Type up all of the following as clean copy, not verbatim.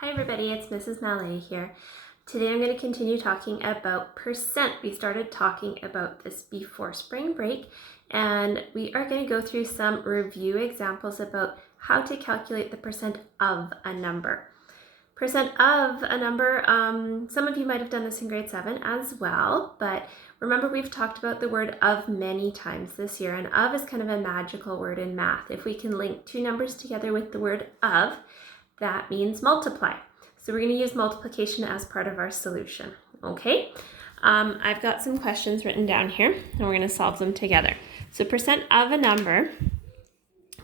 Hi everybody, it's Mrs. Mallet here. Today I'm going to continue talking about percent. We started talking about this before spring break, and we are going to go through some review examples about how to calculate the percent of a number. Percent of a number, some of you might have done this in grade 7 as well, but remember we've talked about the word of many times this year, and of is kind of a magical word in math. If we can link two numbers together with the word of, that means multiply. So we're going to use multiplication as part of our solution, okay? I've got some questions written down here, and we're going to solve them together. So percent of a number,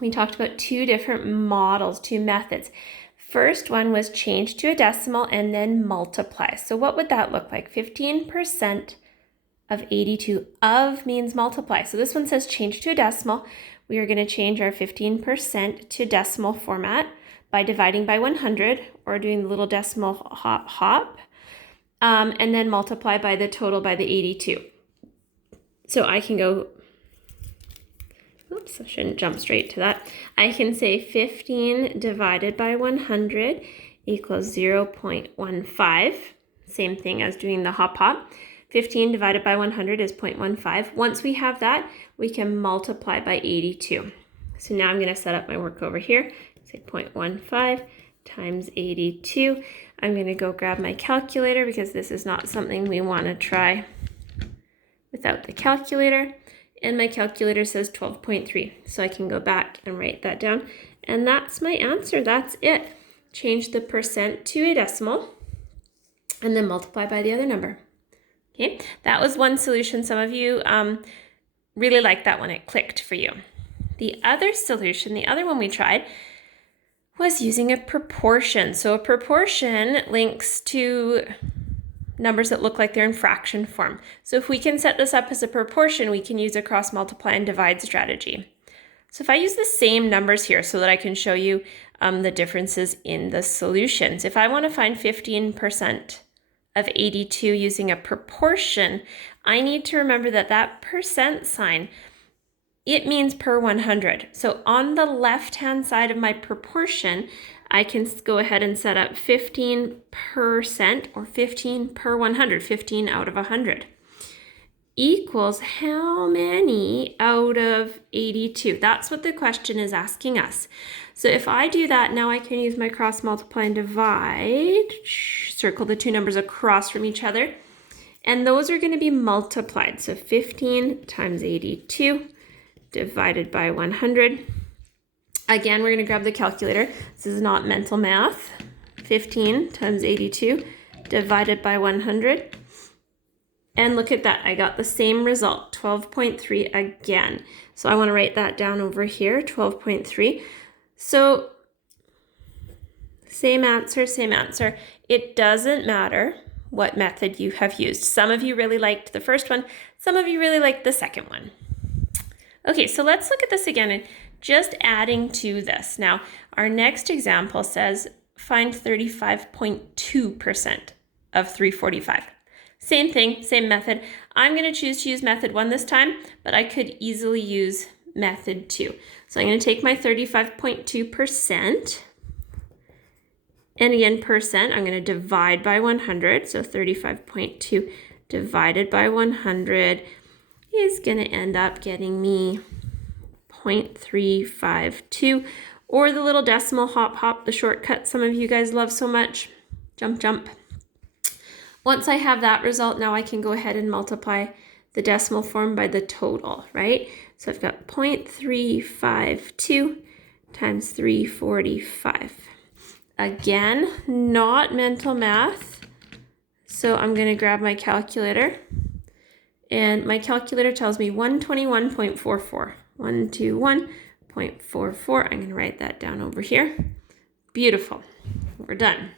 we talked about two different models, two methods. First one was change to a decimal and then multiply. So what would that look like? 15% of 82. Of means multiply. So this one says change to a decimal. We are going to change our 15% to decimal format by dividing by 100 or doing the little decimal hop, and then multiply by the total by the 82. So I can go, oops, I shouldn't jump straight to that. I can say 15 divided by 100 equals 0.15. Same thing as doing the hop. 15 divided by 100 is 0.15. Once we have that, we can multiply by 82. So now I'm going to set up my work over here. Say 0.15 times 82. I'm going to go grab my calculator because this is not something we want to try without the calculator. And my calculator says 12.3. So I can go back and write that down. And that's my answer. That's it. Change the percent to a decimal and then multiply by the other number. Okay, that was one solution. Some of you really liked that one. It clicked for you. The other solution, the other one we tried, was using a proportion. So a proportion links to numbers that look like they're in fraction form. So if we can set this up as a proportion, we can use a cross multiply and divide strategy. So if I use the same numbers here so that I can show you the differences in the solutions. If I want to find 15% of 82 using a proportion, I need to remember that that percent sign, it means per 100. So on the left-hand side of my proportion, I can go ahead and set up 15% or 15 per 100, 15 out of 100, equals how many out of 82? That's what the question is asking us. So if I do that, now I can use my cross multiply and divide, circle the two numbers across from each other, and those are going to be multiplied. So 15 times 82 divided by 100. Again, we're going to grab the calculator. This is not mental math. 15 times 82 divided by 100. And look at that. I got the same result, 12.3 again. So I want to write that down over here, 12.3. So same answer, same answer. It doesn't matter what method you have used. Some of you really liked the first one. Some of you really liked the second one. Okay, so let's look at this again and just adding to this. Now, our next example says find 35.2% of 345. Same thing, same method. I'm going to choose to use method 1 this time, but I could easily use method 2. So I'm going to take my 35.2%, and again, percent, I'm going to divide by 100. So 35.2 divided by 100 is going to end up getting me 0.352, or the little decimal hop, the shortcut some of you guys love so much, jump. Once I have that result, now I can go ahead and multiply the decimal form by the total, right? So I've got 0.352 times 345. Again, not mental math. So I'm going to grab my calculator. And my calculator tells me 121.44. 121.44. I'm going to write that down over here. Beautiful. We're done.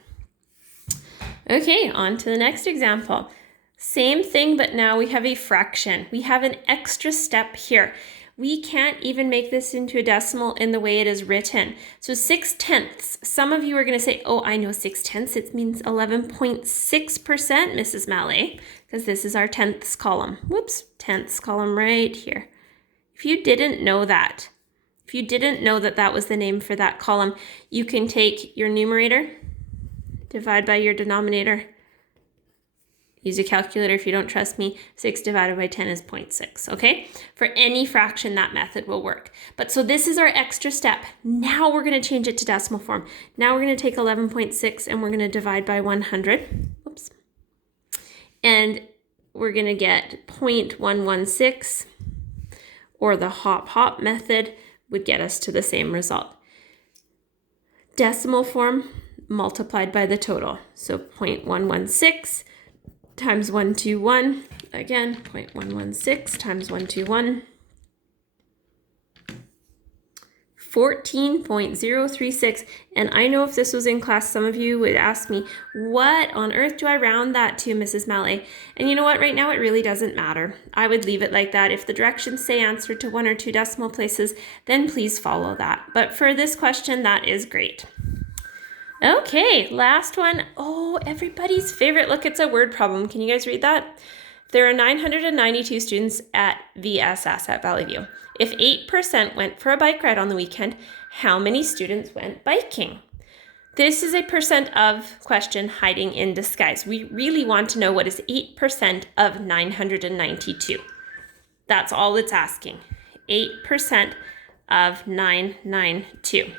Okay, on to the next example. Same thing, but now we have a fraction. We have an extra step here. We can't even make this into a decimal in the way it is written. So 6/10. Some of you are going to say, oh, I know 6/10. It means 11.6%, Mrs. Mallet, because this is our tenths column. Whoops, tenths column right here. If you didn't know that, that was the name for that column, you can take your numerator divide by your denominator. Use a calculator if you don't trust me. 6 divided by 10 is 0.6, okay? For any fraction, that method will work. But so this is our extra step. Now we're going to change it to decimal form. Now we're going to take 11.6 and we're going to divide by 100. Oops. And we're going to get 0.116, or the hop method would get us to the same result. Decimal form multiplied by the total. So 0.116 times 121, again, 0.116 times 121, 14.036. And I know if this was in class, some of you would ask me, what on earth do I round that to, Mrs. Mallet? And you know what, right now it really doesn't matter. I would leave it like that. If the directions say answer to 1 or 2 decimal places, then please follow that. But for this question, that is great. Okay, last one. Oh, everybody's favorite. Look, it's a word problem. Can you guys read that? There are 992 students at VSS at Valley View. If 8% went for a bike ride on the weekend, how many students went biking? This is a percent of question hiding in disguise. We really want to know what is 8% of 992. That's all it's asking. 8% of 992.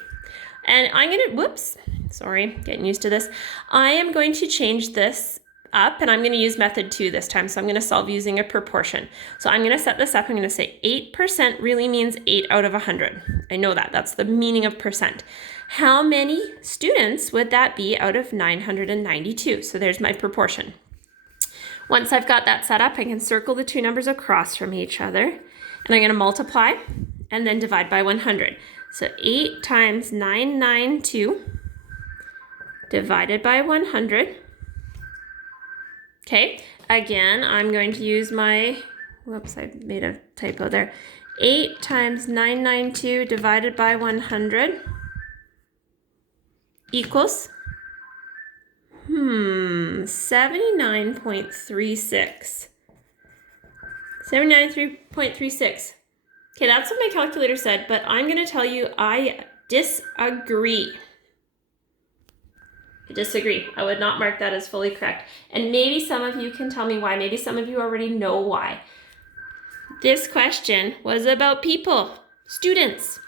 And I'm going to, whoops, sorry, getting used to this. I am going to change this up and I'm going to use method 2 this time. So I'm going to solve using a proportion. So I'm going to set this up. I'm going to say 8% really means 8 out of 100. I know that. That's the meaning of percent. How many students would that be out of 992? So there's my proportion. Once I've got that set up, I can circle the two numbers across from each other. And I'm going to multiply and then divide by 100. So 8 times 992 divided by 100. Okay, again, I'm going to use my, whoops, I made a typo there. 8 times 992 divided by 100 equals 79.36. 79.36. Okay, that's what my calculator said, but I'm going to tell you I disagree. I disagree. I would not mark that as fully correct. And maybe some of you can tell me why. Maybe some of you already know why. This question was about people, students.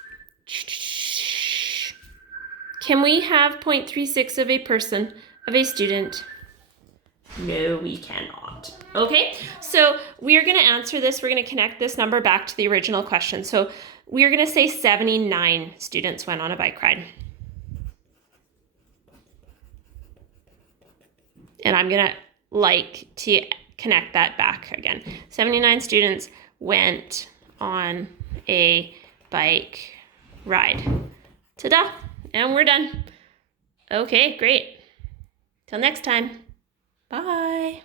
Can we have 0.36 of a person, of a student? No, we cannot. Okay, so we are going to answer this. We're going to connect this number back to the original question. So we are going to say 79 students went on a bike ride. And I'm going to like to connect that back again. 79 students went on a bike ride. Ta-da! And we're done. Okay, great. Till next time. Bye.